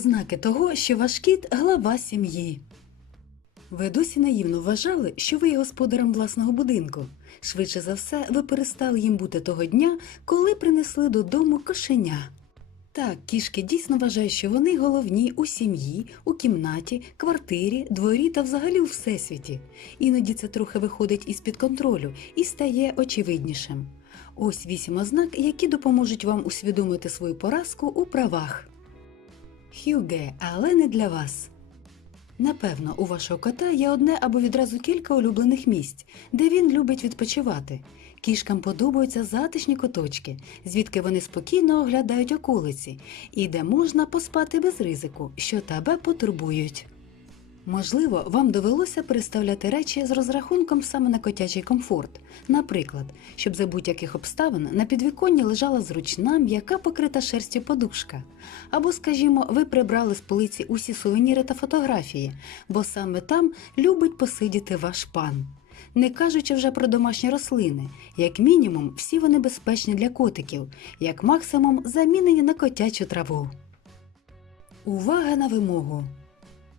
Ознаки того, що ваш кіт глава сім'ї. Ви досі наївно вважали, що ви є господарем власного будинку. Швидше за все, ви перестали їм бути того дня, коли принесли додому кошеня. Так, кішки дійсно вважають, що вони головні у сім'ї, у кімнаті, квартирі, дворі та взагалі у всесвіті. Іноді це трохи виходить із-під контролю і стає очевиднішим. Ось вісім ознак, які допоможуть вам усвідомити свою поразку у правах. Хюге, але не для вас. Напевно, у вашого кота є одне або відразу кілька улюблених місць, де він любить відпочивати. Кішкам подобаються затишні куточки, звідки вони спокійно оглядають околиці, і де можна поспати без ризику, що тебе потурбують. Можливо, вам довелося переставляти речі з розрахунком саме на котячий комфорт. Наприклад, щоб за будь-яких обставин на підвіконні лежала зручна, м'яка покрита шерстю подушка. Або, скажімо, ви прибрали з полиці усі сувеніри та фотографії, бо саме там любить посидіти ваш пан. Не кажучи вже про домашні рослини, як мінімум, всі вони безпечні для котиків, як максимум замінені на котячу траву. Увага на вимогу!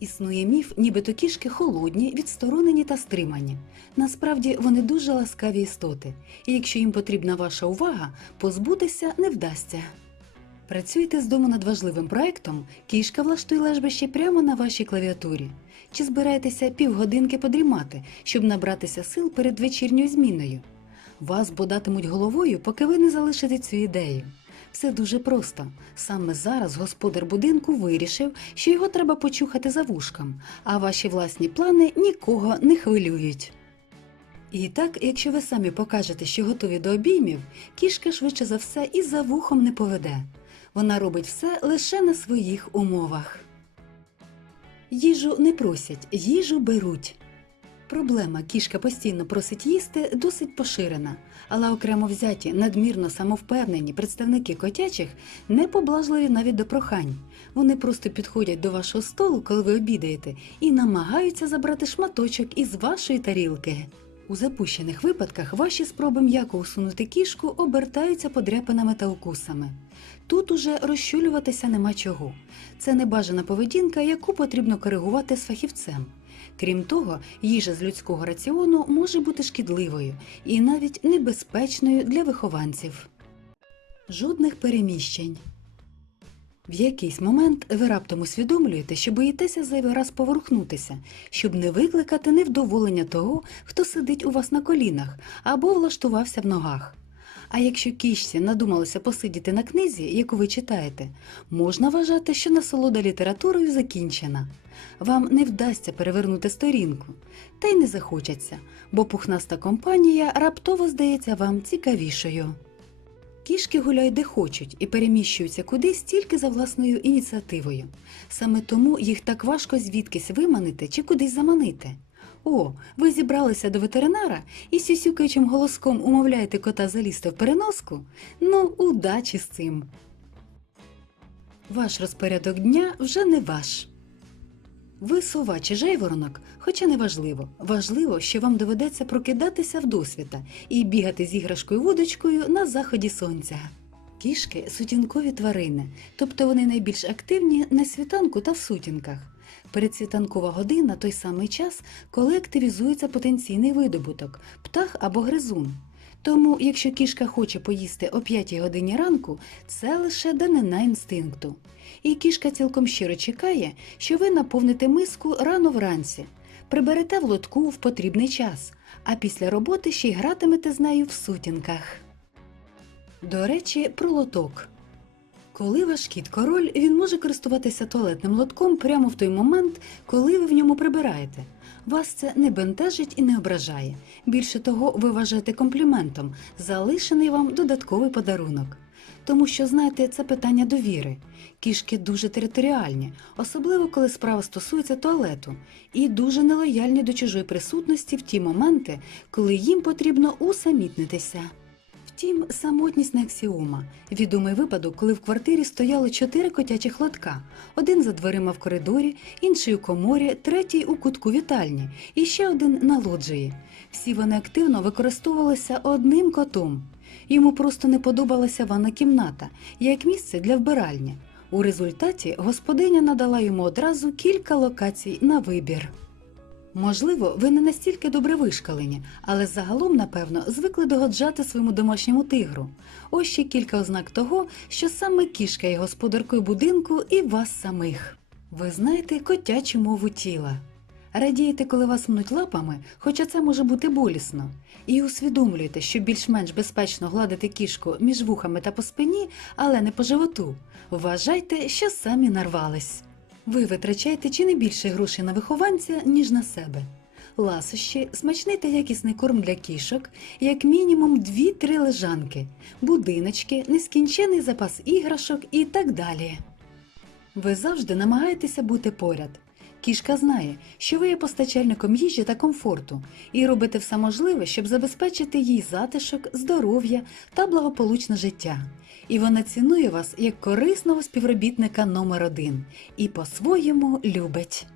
Існує міф, нібито кішки холодні, відсторонені та стримані. Насправді вони дуже ласкаві істоти, і якщо їм потрібна ваша увага, позбутися не вдасться. Працюйте з дому над важливим проектом, кішка влаштує лежбище прямо на вашій клавіатурі. Чи збираєтеся півгодинки подрімати, щоб набратися сил перед вечірньою зміною? Вас бодатимуть головою, поки ви не залишите цю ідею. Все дуже просто. Саме зараз господар будинку вирішив, що його треба почухати за вушком, а ваші власні плани нікого не хвилюють. І так, якщо ви самі покажете, що готові до обіймів, кішка швидше за все і за вухом не поведе. Вона робить все лише на своїх умовах. Їжу не просять, їжу беруть. Проблема кішка постійно просить їсти досить поширена, але окремо взяті надмірно самовпевнені представники котячих не поблажливі навіть до прохань. Вони просто підходять до вашого столу, коли ви обідаєте, і намагаються забрати шматочок із вашої тарілки. У запущених випадках ваші спроби м'яко усунути кішку обертаються подряпинами та укусами. Тут уже розчулюватися нема чого. Це небажана поведінка, яку потрібно коригувати з фахівцем. Крім того, їжа з людського раціону може бути шкідливою і навіть небезпечною для вихованців. Жодних переміщень. В якийсь момент ви раптом усвідомлюєте, що боїтеся зайвий раз поворухнутися, щоб не викликати невдоволення того, хто сидить у вас на колінах або влаштувався в ногах. А якщо кішці надумалося посидіти на книзі, яку ви читаєте, можна вважати, що насолода літературою закінчена. Вам не вдасться перевернути сторінку, та й не захочеться, бо пухнаста компанія раптово здається вам цікавішою. Кішки гуляють де хочуть і переміщуються кудись тільки за власною ініціативою. Саме тому їх так важко звідкись виманити чи кудись заманити. О, ви зібралися до ветеринара і сюсюкаючим голоском умовляєте кота залізти в переноску? Ну, удачі з цим. Ваш розпорядок дня вже не ваш. Ви сова чи жайворонок, хоча не важливо. Важливо, що вам доведеться прокидатися в досвіта і бігати з іграшкою вудочкою на заході сонця. Кішки сутінкові тварини, тобто вони найбільш активні на світанку та в сутінках. Передсвітанкова година той самий час, коли активізується потенційний видобуток птах або гризун. Тому, якщо кішка хоче поїсти о 5 годині ранку, це лише данина інстинкту. І кішка цілком щиро чекає, що ви наповните миску рано вранці, приберете в лотку в потрібний час, а після роботи ще й гратимете з нею в сутінках. До речі, про лоток. Коли ваш кіт король, він може користуватися туалетним лотком прямо в той момент, коли ви в ньому прибираєте. Вас це не бентежить і не ображає. Більше того, ви вважаєте компліментом, залишений вам додатковий подарунок. Тому що, знаєте, це питання довіри. Кішки дуже територіальні, особливо коли справа стосується туалету, і дуже нелояльні до чужої присутності в ті моменти, коли їм потрібно усамітнитися. Втім, самотність не аксіома. Відомий випадок, коли в квартирі стояли чотири котячих лотка: один за дверима в коридорі, інший у коморі, третій у кутку вітальні і ще один на лоджії. Всі вони активно використовувалися одним котом. Йому просто не подобалася ванна кімната як місце для вбиральні. У результаті господиня надала йому одразу кілька локацій на вибір. Можливо, ви не настільки добре вишкалені, але загалом, напевно, звикли догоджати своєму домашньому тигру. Ось ще кілька ознак того, що саме кішка є господаркою будинку і вас самих. Ви знаєте котячу мову тіла. Радієте, коли вас мнуть лапами, хоча це може бути болісно, і усвідомлюєте, що більш-менш безпечно гладити кішку між вухами та по спині, але не по животу. Вважайте, що самі нарвались. Ви витрачаєте чи не більше грошей на вихованця, ніж на себе. Ласощі, смачний та якісний корм для кішок, як мінімум 2-3 лежанки, будиночки, нескінчений запас іграшок і так далі. Ви завжди намагаєтеся бути поряд. Кішка знає, що ви є постачальником їжі та комфорту, і робите все можливе, щоб забезпечити їй затишок, здоров'я та благополучне життя. І вона цінує вас як корисного співробітника номер один і по-своєму любить.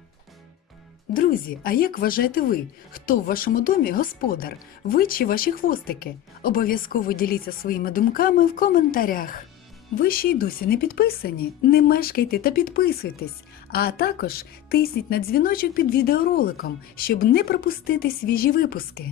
Друзі, а як вважаєте ви, хто в вашому домі господар? Ви чи ваші хвостики? Обов'язково діліться своїми думками в коментарях. Ви ще й досі не підписані? Не мешкайте та підписуйтесь, а також тисніть на дзвіночок під відеороликом, щоб не пропустити свіжі випуски.